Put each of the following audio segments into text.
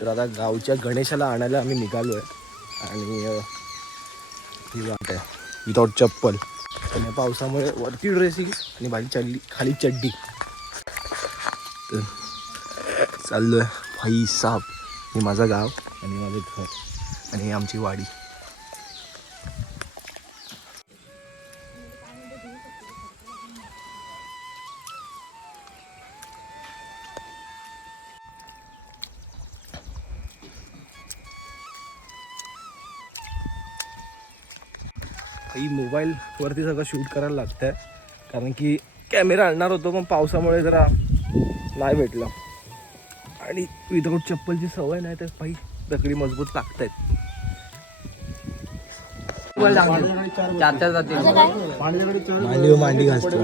तर आता गावच्या गणेशाला आणायला आम्ही निघालो आहे आणि ती ही वाट आहे विदाऊट चप्पल. आणि पावसामुळे वरती ड्रेसिंग आणि बाकी चड्डी खाली चड्डी. तर चाललो आहे भाई साप हे माझं गाव आणि माझं घर आणि आमची वाडी. काही मोबाईलवरती सगळं शूट करायला लागतं आहे कारण की कॅमेरा आणणार होतो पण पावसामुळे जरा नाही भेटलं. आणि विदाऊट चप्पलची सवय नाही तर पायी दगडी मजबूत लागत आहेत मांडी मांडी घासतो.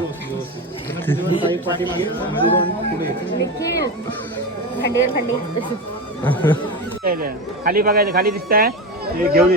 खाली बघायचं खाली दिसताय. घेऊन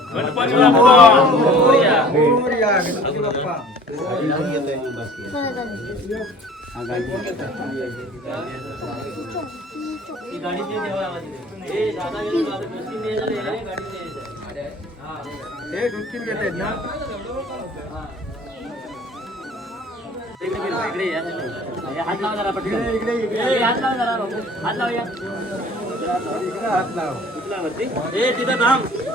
जवळपास हात लावा जरा पटकन. ए, हात लावा जरा हात लावूया उचला वरती. ए, तिथं थांब. उचला वरती, उचला. गाडी दे. लवकर जा, लवकर. हा, हा. उभा राहा, उभा राहा, दादा. उभा राहा गणपती बाप्पा. ए, पुढे घे, पुढे घे, पुढे घे.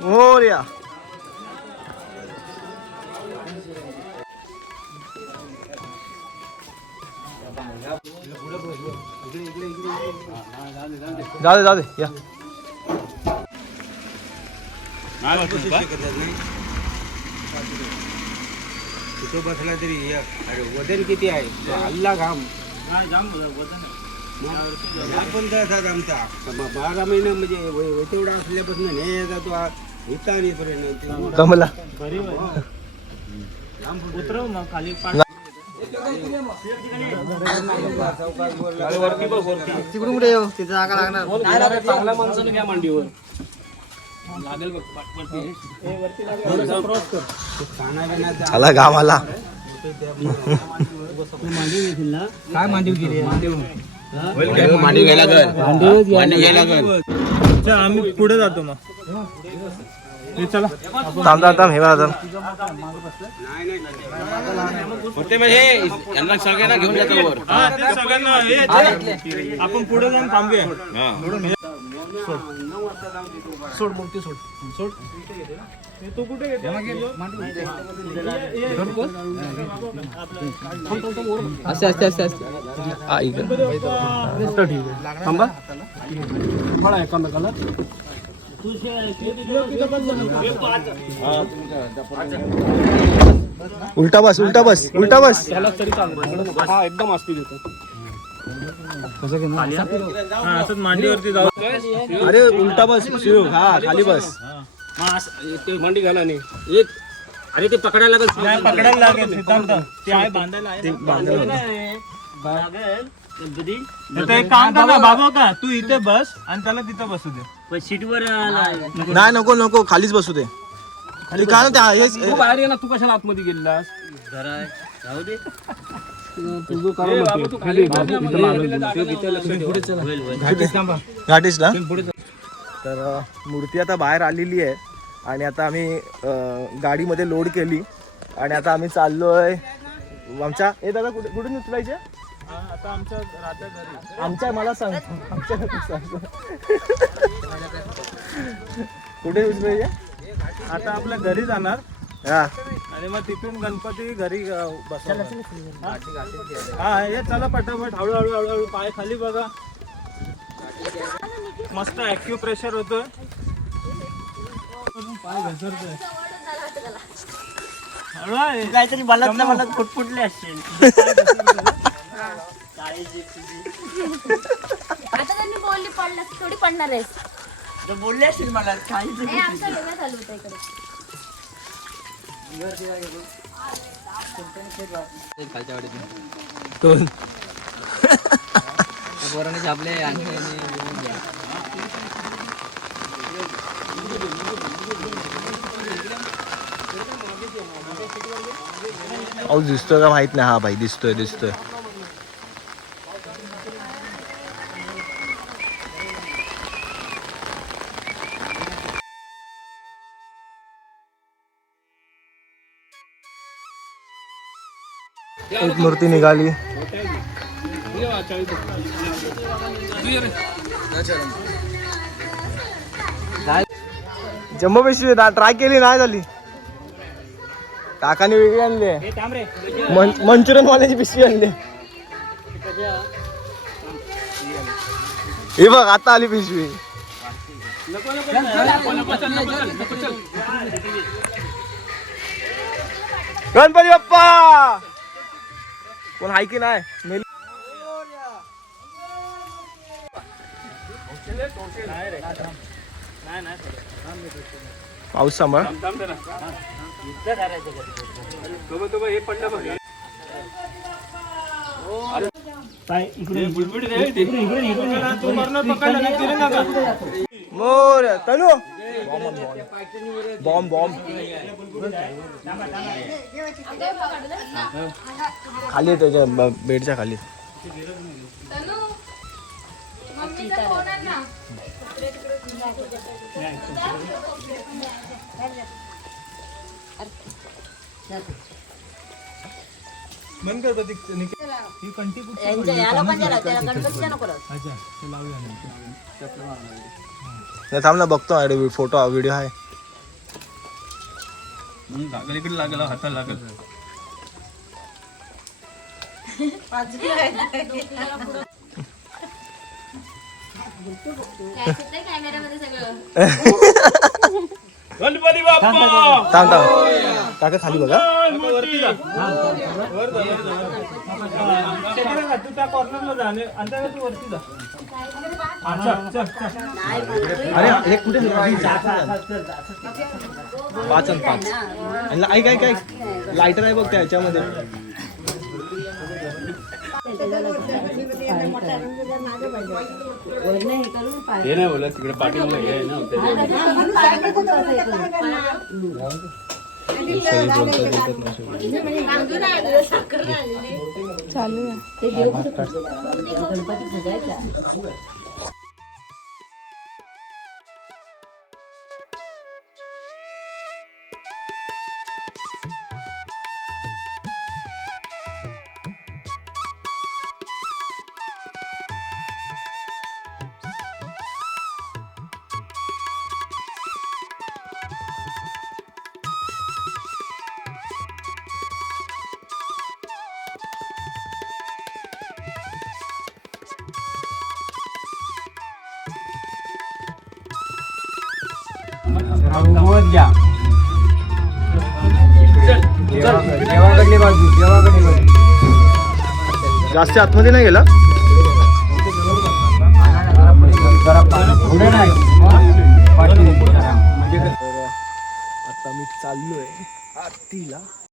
मोर्या जाऊ दे जाऊ दे या तिथं बसला तरी हे, अरे वजन किती आहे तो हल्ला घाम आपण तसाच आमचा म- बारा महिने म्हणजे तेवढा असल्यापासून हे येतात तो आ- इथं आणीपर्यंत. कमला. तिकडून कुठे येऊ? तिथं जागा लागणार. चांगल्या माणसानं घ्या मांडीवर. आला काय मांडीव गेली? मांडी घ्यायला आम्ही पुढे जातो मग. थांब थांब थांब हे बघा थांब. होते म्हणजे यांना सगळ्यांना घेऊन जातो वर. सगळ्यांना आपण पुढे जाऊन थांबूया. सोड मूर्ती सोड. सोड. तो कुठे असे असते असते असते आ, इकडे. थांबा. उलटा बस उलटा बस उलटा बस. हा एकदम असते हा मांडीवरती जाऊ. अरे उलटा बस शिव. हा खाली बस. ते मांडी घाला नाही एक. अरे ते पकडायला लागेल. पकडायला लागेल सिद्धांत ते आहे. बांधायला आहे तर एक काम कर ना बाबा. का? तू इथे बस आणि त्याला तिथं बसू दे. सीटवर नाही नको नको खालीच बसू दे. खाली काय ना त्या हेच तू बाहेर ये ना तू कशाला आतमध्ये दे. घाटीसला तर अ, मूर्ती आता बाहेर आलेली आहे. आणि आता आम्ही अ, गाडीमध्ये लोड केली. आणि आता आम्ही चाललोय. आमच्या हे दादा कुठे कुठून उचलायचे? आता आमच्या राहत्या घरी. आमच्या मला सांग. आमच्या सांग. कुठे विसरायचे आता आपल्या घरी जाणार. हा. आणि मग तिथून गणपती घरी बसवणार. हा? ये चला पटापट. हळूहळू हळूहळू. पाय खाली बघा. मस्त ऍक्टिव्ह प्रेशर होतोय पाय घसरतोय. हळू. काहीतरी मला मला फुटफुटले असतील आता त्यांनी बोलली पडलं थोडी पडणार आहेस. बोलले असतील मला काही आमचं लग्न चालू होतं इकडे. कोण? पोराने छापले आणि अहो दिसतोय का माहीत नाही? हा भाई दिसतोय दिसतोय. एक मूर्ती निघाली. जम्बो पिशवी ट्राय केली नाही झाली. काकाने वेगळी आणली मंचुरियन वाल्याची पिशवी आणली हे बघ आता आली पिशवी. गणपती बाप्पा! कोण हाय की नाही मेली. पाऊस सांभाळ मोर तनू बॉम्ब बॉम्ब खाली त्याच्या बेडच्या खाली तनु मम्मीचा फोन आण ना बंद कर प्रतीक ही कंटी कुठे नाही थांब ना बघतो फोटो व्हिडिओ आहे. लागल इकडे लागल हाताला लागल. कॅमेऱ्यामध्ये सगळं गणपती बाप्पा! थांब थांब काका खाली बघा. वरती जा. हा. अरे हे कुठे पाच आणि पाच आणि ऐक ऐक ऐक. लायटर आहे बघ त्या ह्याच्यामध्ये हे नाही बोलत तिकडे पाटील चालू आहे. ना देवाकडली बाजू देवाकडली बाजू जास्त आतमध्ये नाही गेला? पुढे नाही तर आता मी चाललोय आरतीला.